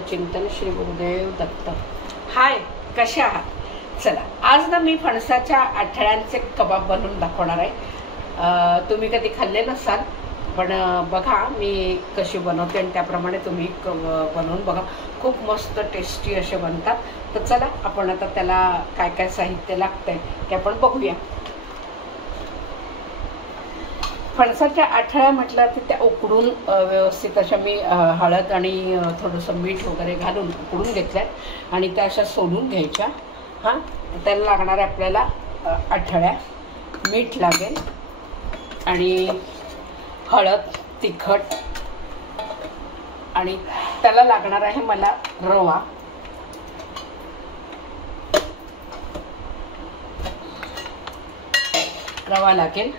चिंतन श्री गुरुदेव दत्त। हाय, कशा आहात? चला, आज ना मी फणसाच्या आठळ्यांचे कबाब बनवून दाखवणार आहे। तुम्ही कधी खाल्ले नसाल, पण बघा मी कशी बनवते आणि त्याप्रमाणे तुम्ही बनवून बघा। खूप मस्त टेस्टी असे बनतात। तर चला, आपण आता त्याला काय काय साहित्य लागतंय ते आपण बघूया। फणसाच्या आठळ्या म्हटलं तर त्या उकडून व्यवस्थित अशा मी हळद आणि थोडंसं मीठ वगैरे घालून उकडून घेतल्या आणि त्या अशा सोलून घ्यायच्या। हां, त्याला लागणार आहे आपल्याला आठळ्या, मीठ लागेल आणि हळद, तिखट आणि त्याला लागणार आहे मला रवा, लागेल,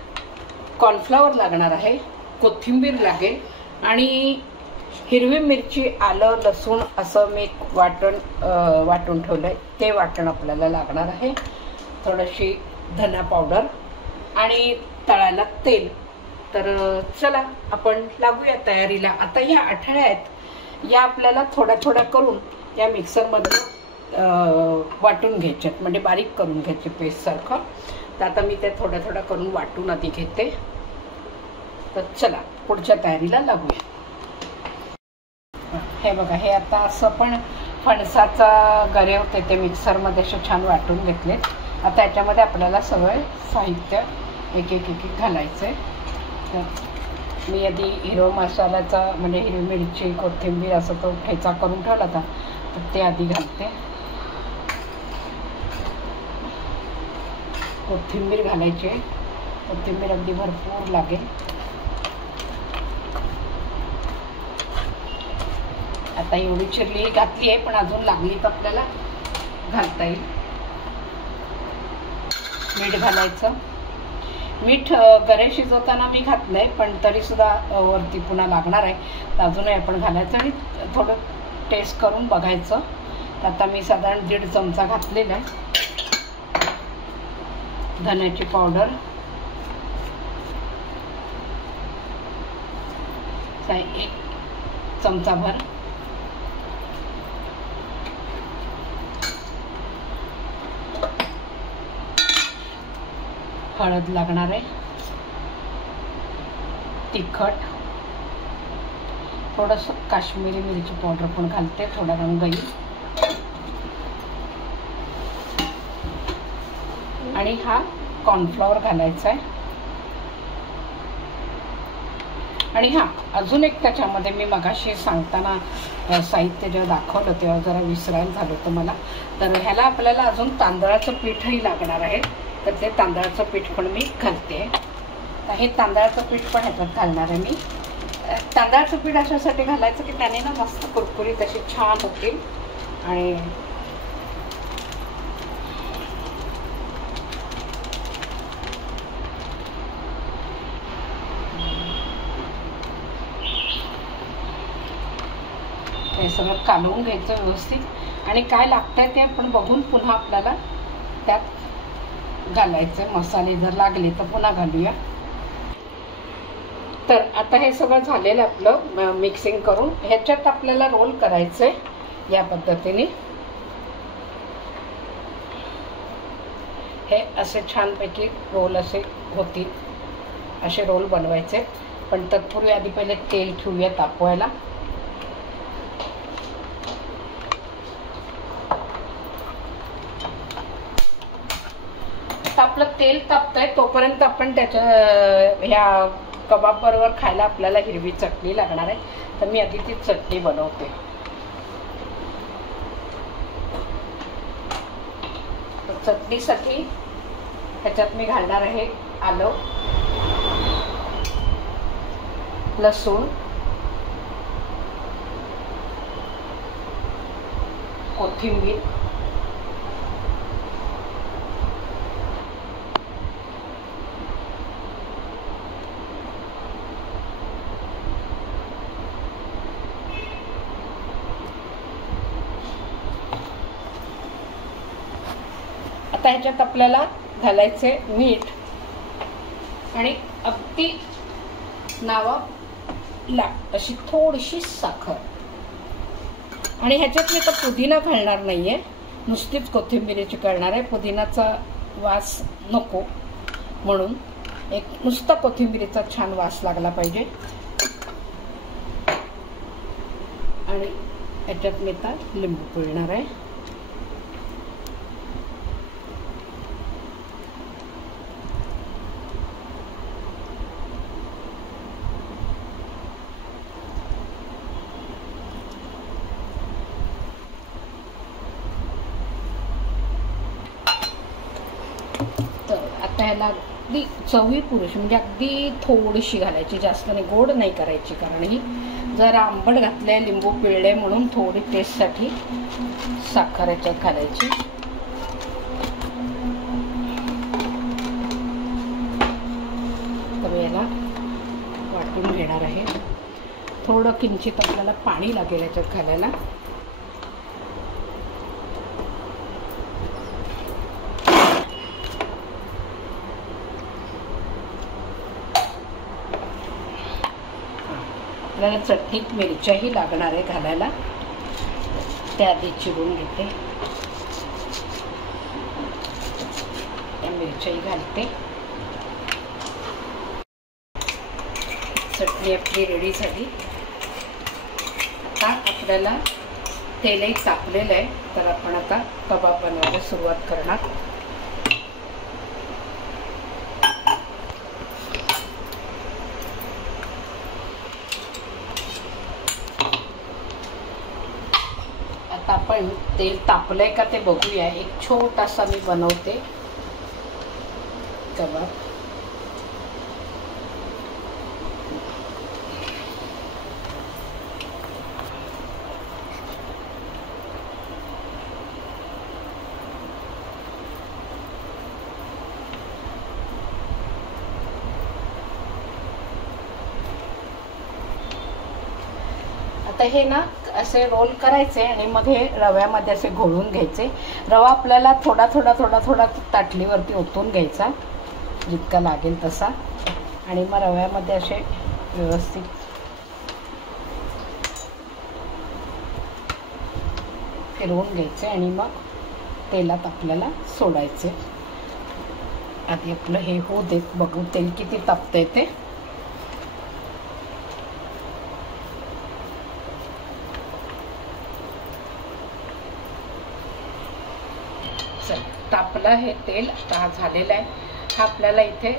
कॉर्नफ्लॉवर लागणार आहे, कोथिंबीर लागेल आणि हिरवी मिरची, आलं, लसूण असं मी वाटून ठेवलंय, ते वाटण आपल्याला लागणार आहे, थोडीशी धना पावडर आणि तळायला तेल। तर चला आपण लागूया तयारीला। आता ह्या आठळ्या आहेत, या आपल्याला थोड्या थोड्या करून या मिक्सरमध्ये वाटून घ्यायच्यात, म्हणजे बारीक करून घ्यायचे पेस्ट सारखं। तर आता मी ते थोड्या थोड्या करून वाटून आधी घेते। तर चला पुढच्या तयारीला लागूया। हे बघा, हे आता असं पण फणसाचा गरे होते ते मिक्सरमध्ये असे छान वाटून घेतले। आता याच्यामध्ये आपल्याला सगळे साहित्य एक एक एक घालायचे। तर मी आधी हिरवा मसाल्याचा म्हणजे हिरवी मिरची, कोथिंबीर असं तो ठेचा करून ठेवला होता, तर ते आधी घालते। कोथिंबीर घालायची, कोथिंबीर अगदी भरपूर लागेल। आता एवढी चिरली घातली आहे, पण अजून लागली तर आपल्याला घालता येईल। मीठ घालायचं, मीठ गरे शिजवताना मी घातलंय, पण तरी सुद्धा वरती पुन्हा लागणार आहे, तर अजूनही आपण घालायचं आणि थोडं टेस्ट करून बघायचं। आता मी साधारण 1.5 चमचा घातलेला आहे। धन्याची पावडर, 1 चमचाभर, हळद लागणार आहे, तिखट, थोडंसं काश्मीरी मिरची पावडर पण घालते, थोडा रंग येईल, आणि हा कॉर्नफ्लॉवर घालायचा आहे। आणि हा अजून एक त्याच्यामध्ये मी मगाशी सांगताना साहित्य जेव्हा दाखवलं तेव्हा जरा विसरायला झालं होतं मला। तर ह्याला आपल्याला अजून तांदळाचं पीठही लागणार आहे, तर ते तांदळाचं पीठ पण मी घालते। तर हे तांदळाचं पीठ पण ह्याच्यात घालणार आहे मी। तांदळाचं पीठ अशासाठी घालायचं की त्याने ना मस्त कुरकुरीत अशी छान होतील आणि हे सगळं कालवून घ्यायचं व्यवस्थित आणि काय लागतंय ते आपण बघून पुन्हा आपल्याला त्यात घालायचं। मसाले जर लागले तर पुन्हा घालूया। तर आता हे सगळं झालेलं आपलं मिक्सिंग करून ह्याच्यात आपल्याला रोल करायचंय या पद्धतीने। हे असे छानपैकी रोल असे होतील, असे रोल बनवायचे। पण तत्पूर्वी आधी पहिले तेल ठेवूया तापवायला। आपलं तेल तापतंय तोपर्यंत आपण त्याच्या ह्या कबाब बरोबर खायला आपल्याला हिरवी चटणी लागणार आहे, तर मी आधी ती चटणी बनवते। तर चटणीसाठी ह्याच्यात मी घालणार आहे आलं, लसूण, कोथिंबीर, आता ह्याच्यात आपल्याला घालायचे मीठ आणि अगदी नावाला अशी थोडीशी साखर। आणि ह्याच्यात मी आता पुदिना घालणार नाहीये, नुसतीच कोथिंबिरीची करणार आहे. पुदिनाचा वास नको म्हणून एक नुसता कोथिंबिरीचा छान वास लागला पाहिजे. आणि याच्यात मी आता लिंबू पिळणार आहे. आता ह्याला अगदी चवी पुरुष म्हणजे अगदी थोडीशी घालायची, जास्त नाही, गोड नाही करायची, कारण ही जर आंबट घातले, लिंबू पिळले म्हणून थोडी टेस्टसाठी साखर याच्यात घालायची. तर याला वाटून घेणार आहे. थोडं किंचित आपल्याला पाणी लागेल याच्यात घालायला. आपल्याला चटणीत मिरच्याही लागणार आहे घालायला, त्या आधी चिरून घेते. या मिरच्याही घालते. चटणी आपली रेडी झाली. आता आपल्याला तेलही तापलेलं आहे, तर आपण आता कबाब बनवायला सुरुवात करणार. आपण तेल तापलंय का ते बघूया. एक छोटासा मी बनवते कबाब. आता हे ना असे रोल करायचे आणि मध्ये रव्यामध्ये असे घोळून घ्यायचे. रवा आपल्याला थोडा थोडा थोडा थोडा ताटलीवरती ओतून घ्यायचा, जितका लागेल तसा, आणि मग रव्यामध्ये असे व्यवस्थित फिरवून घ्यायचे आणि मग तेलात आपल्याला सोडायचे. आधी आपलं हे होऊ देत, बघू तेल किती तापतंय ते. तापलं हे तेल, आता हा झालेला आहे. हा आपल्याला इथे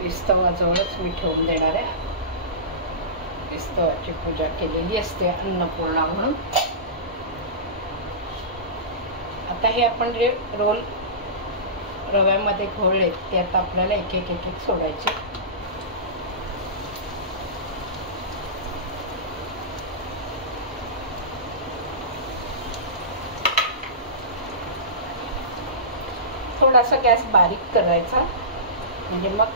विस्तवाजवळच मी ठेवून देणार आहे. विस्तवाची पूजा केलेली असते अन्नपूर्णा म्हणून. आता हे आपण जे रोल रव्यामध्ये घोळले ते आता आपल्याला एक एक एक एक सोडायचे. थोडासा गॅस बारीक करायचा, म्हणजे मग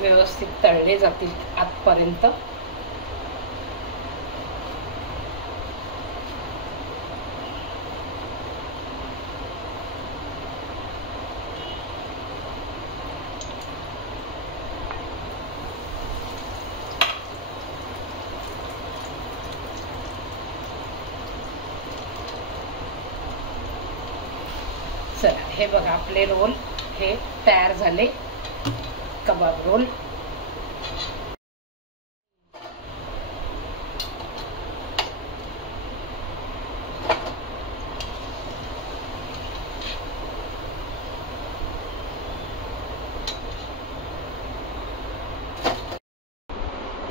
व्यवस्थित तळले जातील आतपर्यंत. चला, हे बघा आपले रोल हे तयार झाले, कबाब रोल.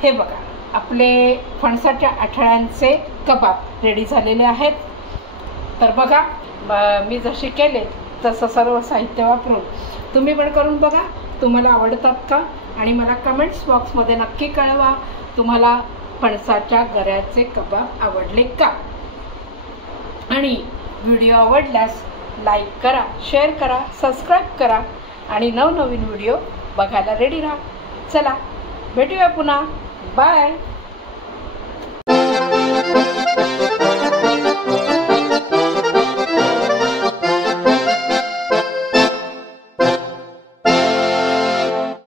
हे बघा आपले फणसाच्या आठळ्यांचे कबाब रेडी झालेले आहेत. तर बघा, मी जसे केले तसं सर्व साहित्य वापरून तुम्ही पण करून बघा. तुम्हाला आवडतात का? आणि मला कमेंट्स बॉक्समध्ये नक्की कळवा, तुम्हाला फणसाच्या गऱ्याचे कबाब आवडले का? आणि व्हिडिओ आवडल्यास लाईक करा, शेअर करा, सबस्क्राईब करा आणि नवनवीन व्हिडिओ बघायला रेडी राहा. चला, भेटूया पुन्हा. बाय.